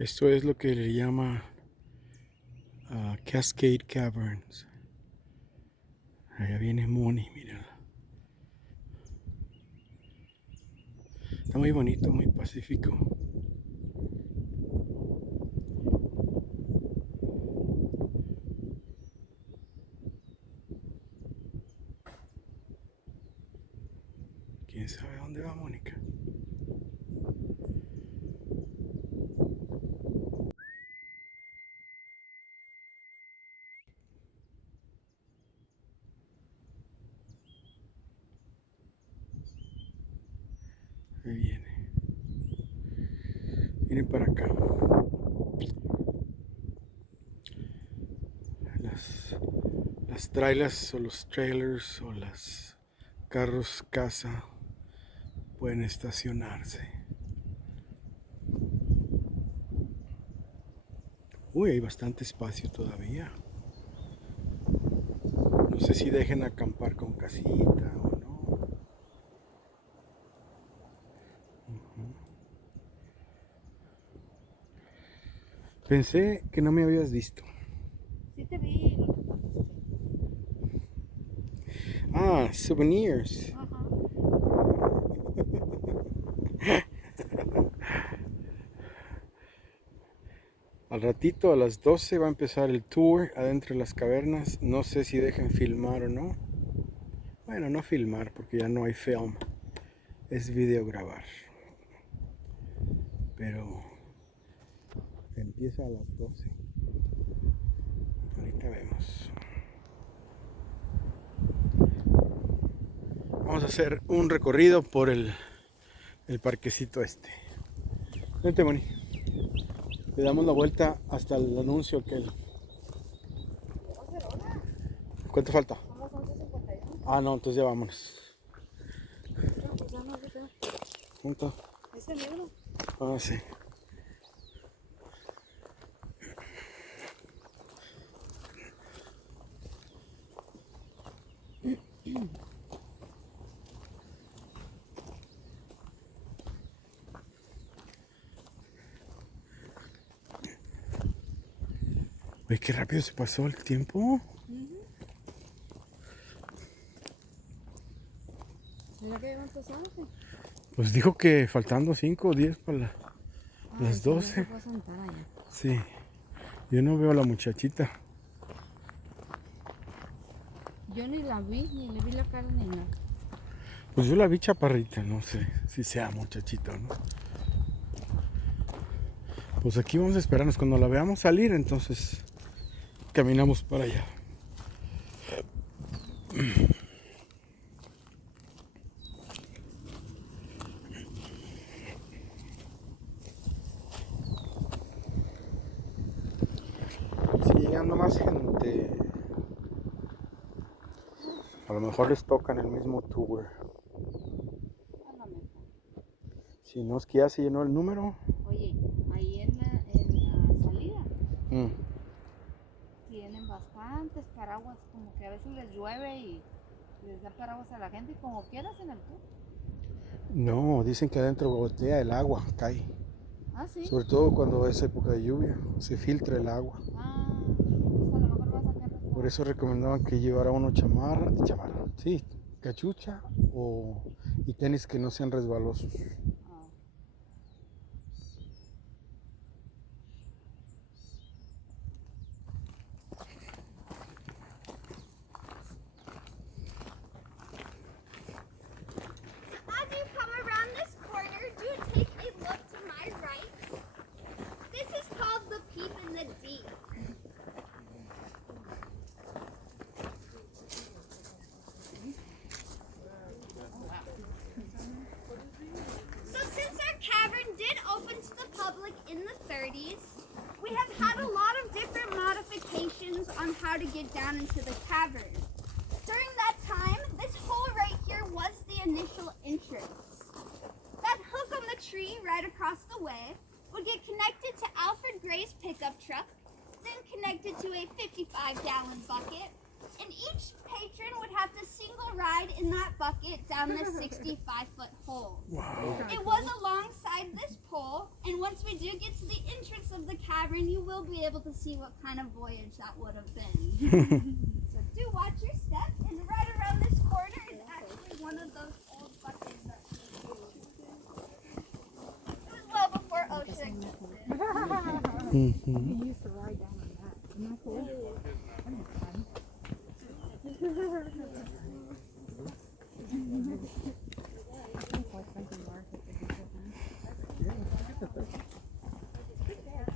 Esto es lo que le llama Cascade Caverns. Allá viene Moni, mira. Está muy bonito, muy pacífico. ¿Quién sabe dónde va Mónica? Ahí viene. Viene para acá. Las trailers o los trailers o los carros casa pueden estacionarse. Uy, hay bastante espacio todavía. No sé si dejen acampar con casita o no. Pensé que no me habías visto. Sí te vi. Ah, souvenirs. Ajá. Al ratito a las 12 va a empezar el tour adentro de las cavernas. No sé si dejen filmar o no. Bueno, no filmar porque ya no hay film. Es video grabar. Pero empieza a las 12. Ahorita vemos. Vamos a hacer un recorrido por el parquecito este. Vente, Moni. Le damos la vuelta hasta el anuncio aquel. ¿Cuánto falta? Son las 11:51. Ah, no, entonces ya vámonos. No, pues ya no se queda. ¿Cuánto? Ese libro. Ah, sí. Uy, qué rápido se pasó el tiempo. ¿Será que cuántos años? Pues dijo que faltando 5 o 10 para las Sí, ya 12. se puede sentar allá. Sí. Yo no veo a la muchachita. Yo ni la vi, ni le vi la cara ni nada. Pues yo la vi chaparrita, no sé si sea muchachita o no. Pues aquí vamos a esperarnos. Cuando la veamos salir, entonces caminamos para allá. Si llegando más gente, a lo mejor les toca en el mismo tour. A lo mejor. Si no es que ya se llenó el número. Oye, ahí en la salida Mm. tienen bastantes paraguas, como que a veces les llueve y les da paraguas a la gente y como quieras en el tour. No, dicen que adentro gotea el agua, cae. Ah, sí. Sobre todo cuando es época de lluvia, se filtra el agua. Ah, pues a lo mejor vas a sacar Por eso recomendaban que llevara uno chamarra, sí, cachucha y tenis que no sean resbalosos. Ah. As you come around this corner, do take a look to my right. This is called the Peep in the Deep. So since our cavern did open to the public in the 30s, we have had a lot of different modifications on how to get down into the cavern. During that time, this hole right here was the initial entrance. That hook on the tree right across the way would get connected to Alfred Gray's pickup truck, then connected to a 55-gallon bucket, and each patron would have to single will ride in that bucket down this 65-foot hole. Wow. It was alongside this pole, and once we do get to the entrance of the cavern, you will be able to see what kind of voyage that would have been. So do watch your step, and right around this corner is actually one of those old buckets that we used. It was well before ocean existed. We used to ride down on that. Isn't that cool? That was fun. It's like something Mark has to do with that.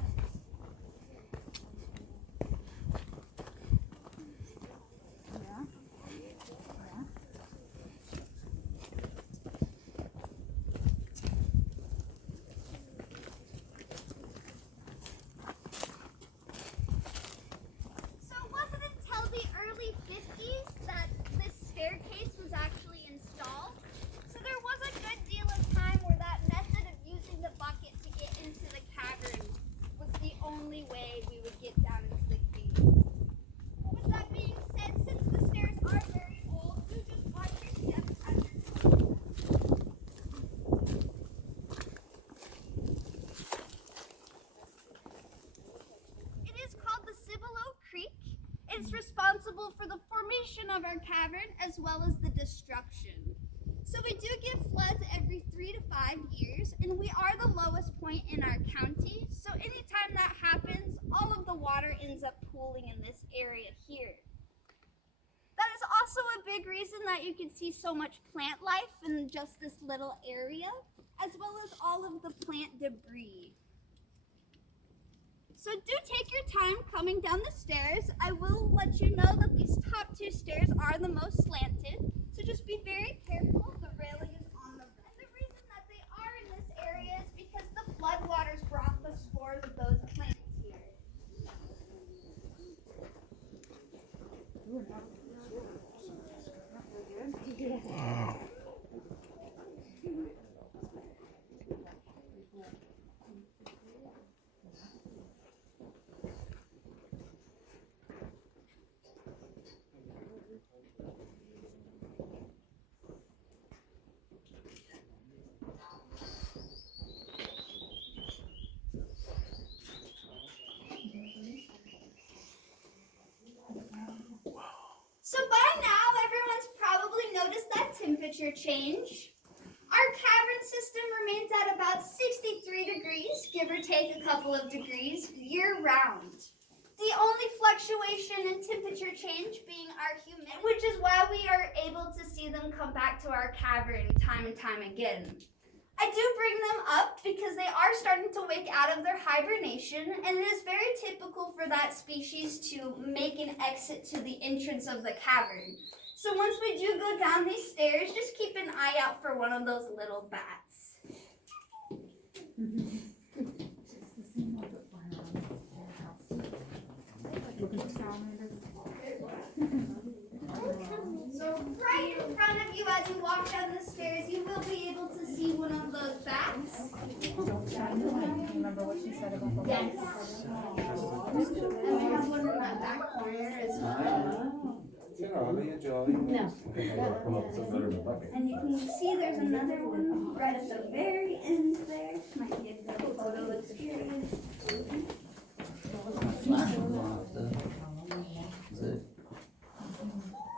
So it wasn't until the early 50s that this staircase was actually installed. So there was a good deal of time where that method of using the bucket to get into the cavern was the only way we would get down into the cave. With that being said, since the stairs are very old, you just watch your steps as you're going down. It is called the Civilo Creek. It's responsible for the formation of our cavern as well as the destruction. So we do get floods every 3 to 5 years, and we are the lowest point in our county. So anytime that happens, all of the water ends up pooling in this area here. That is also a big reason that you can see so much plant life in just this little area, as well as all of the plant debris. So do take your time coming down the stairs. I will let you know that these top 2 stairs are the most slanted, so just be very careful. The railing is on the right. And the reason that they are in this area is because the floodwaters brought the spores of those plants here. Wow. So by now, everyone's probably noticed that temperature change. Our cavern system remains at about 63 degrees, give or take a couple of degrees, year-round. The only fluctuation in temperature change being our humidity, which is why we are able to see them come back to our cavern time and time again. I do bring them up because they are starting to wake out of their hibernation, and it is very typical for that species to make an exit to the entrance of the cavern. So once we do go down these stairs, just keep an eye out for one of those little bats. So right in front of you as you walk down the stairs, you will be able to see one of those bats. Remember what she said about the Yes. And we have one in that back corner as well. And you can see there's another one right at the very end there. Might be a good photo experience.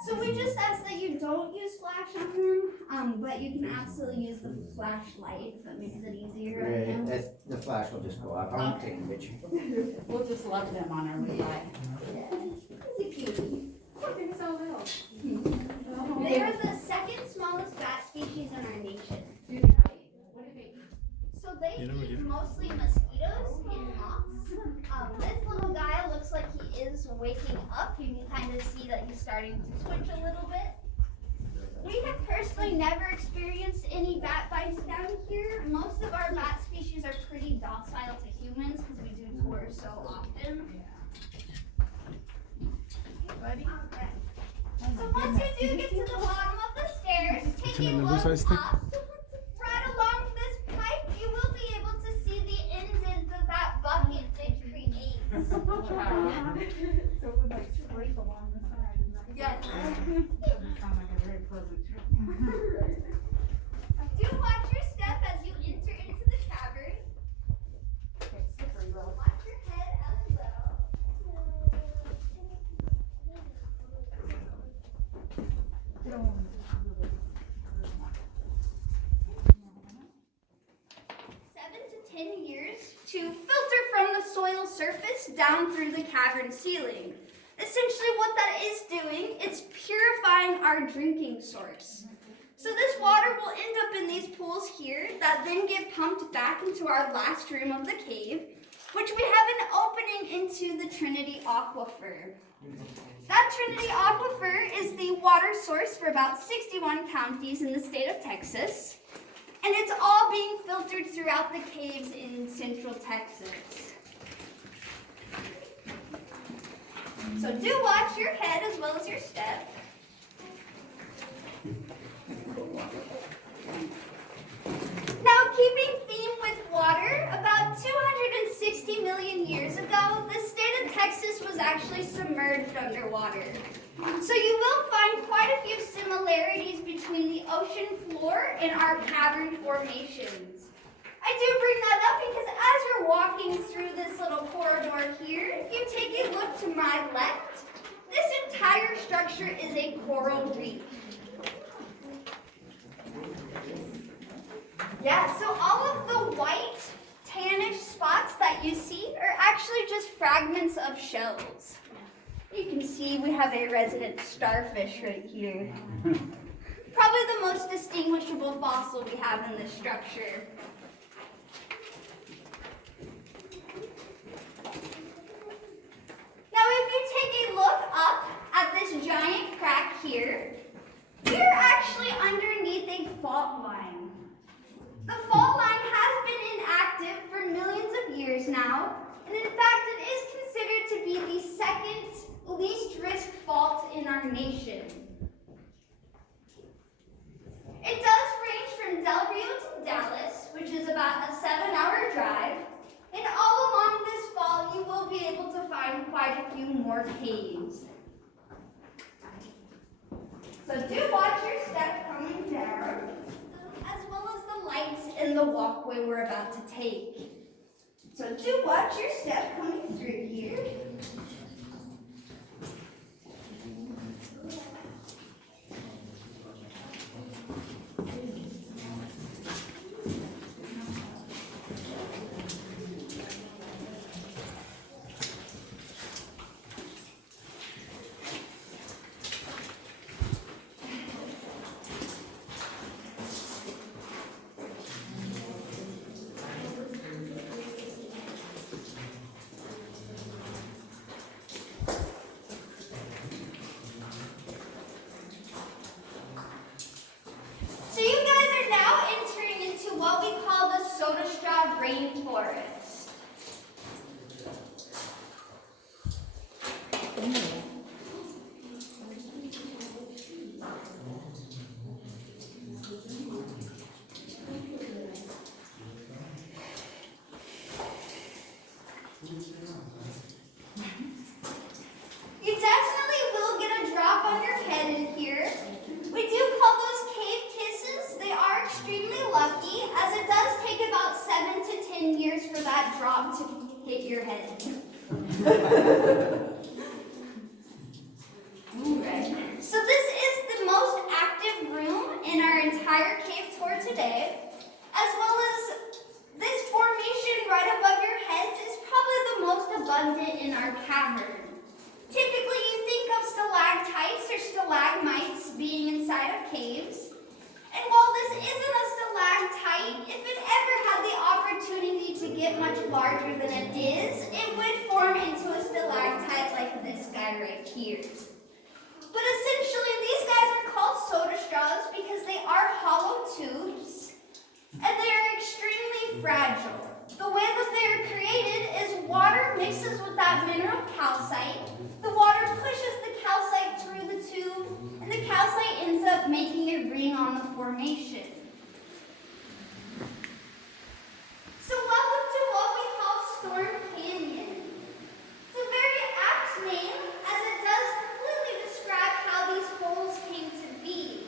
So we just ask that you don't use flash on them, but you can absolutely use the flashlight if that makes it easier. on you. The flash will just go off. I won't take a picture. We'll just love them on our way by. It's a cutie. They're so little. They are the second smallest bat species in our nation. So they eat mostly mosquitoes and moths. This little guy looks like he is waking up. You can kind of see that he's starting to twitch a little bit. We have personally never experienced any bat bites down here. Most of our bat species are pretty docile to humans because we do tour so often. Okay. So once you do get to the bottom of the stairs, take a look up. Right along this pipe, you will be able to see the ends of that bucket it creates. So it would like scrape along the side. Yes. Doesn't sound like a very Do watch your step as you enter into the cavern. Watch your head as well. 7 to 10 years to filter from the soil surface down through the cavern ceiling. Essentially what that is doing, it's purifying our drinking source. So this water will end up in these pools here that then get pumped back into our last room of the cave, which we have an opening into the Trinity Aquifer. That Trinity Aquifer is the water source for about 61 counties in the state of Texas, and it's all being filtered throughout the caves in central Texas. So do watch your head as well as your step. Now, keeping theme with water, about 260 million years ago, the state of Texas was actually submerged underwater. So you will find quite a few similarities between the ocean floor and our cavern formations. I do bring that up because as you're walking through this little corridor here, if you take a look to my left, this entire structure is a coral reef. Yeah, so all of the white, tannish spots that you see are actually just fragments of shells. You can see we have a resident starfish right here. Probably the most distinguishable fossil we have in this structure. Now, if you take a look up at this giant crack here, we're actually underneath a fault line. The fault line has been inactive for millions of years now, and in fact, it is considered to be the second least risk fault in our nation. It does range from Del Rio to Dallas, which is about a 7-hour drive, and all along this fault, you will be able to find quite a few more caves. So do watch your step coming down, as well as the lights in the walkway we're about to take. So do watch your step coming through here. So you guys are now entering into what we call the soda straw rainforest. You definitely will get a drop on your head in here. We do call those cave kisses. They are extremely lucky, as it does take about 7 to 10 years for that drop to hit your head. Alright. So this is the most active room in our entire cave tour today, as well as this formation right above your heads is probably the most abundant in our cavern. Typically, you think of stalactites or stalagmites being inside of caves. And while this isn't a stalactite, if it ever had the opportunity to get much larger than it is, it would form into a stalactite like this guy right here. But essentially, these guys are called soda straws because they are hollow tubes, and they are extremely fragile. The way that they are created is water mixes with that mineral calcite. The water pushes the calcite through the tube, and the calcite ends up making a ring on the formation. So welcome to what we call Storm Canyon. It's a very apt name, as it does completely describe how these holes came to be.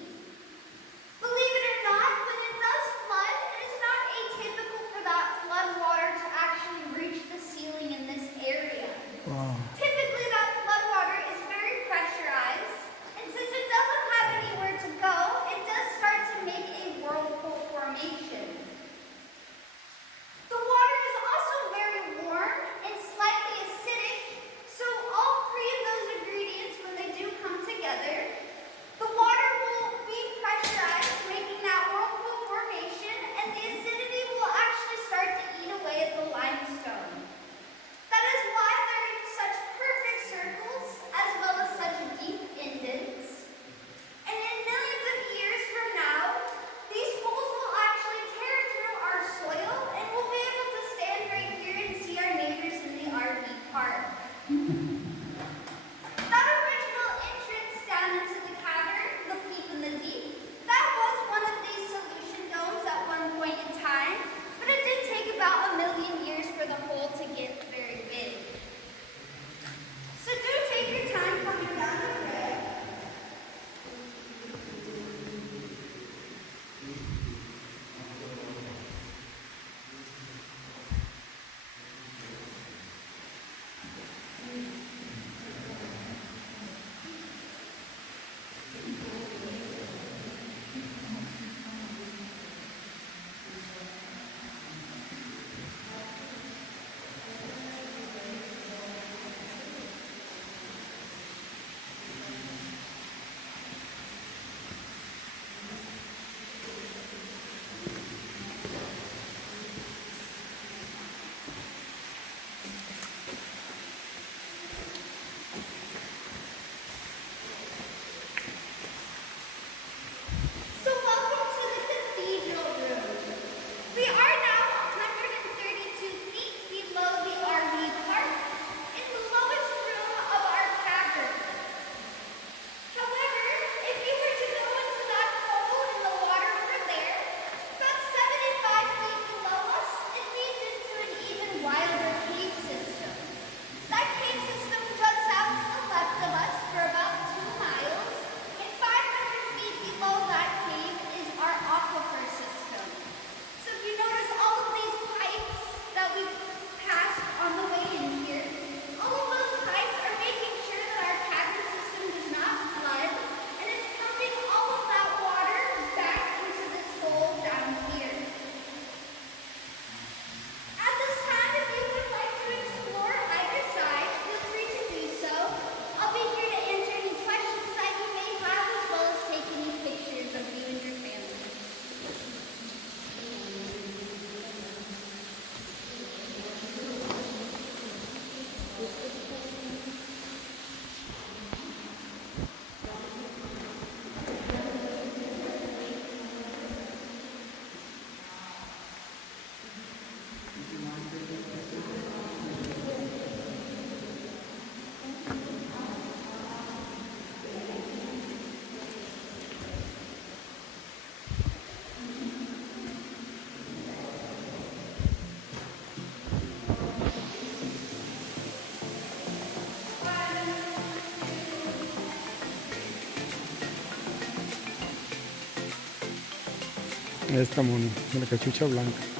Esta mona, de la cachucha blanca.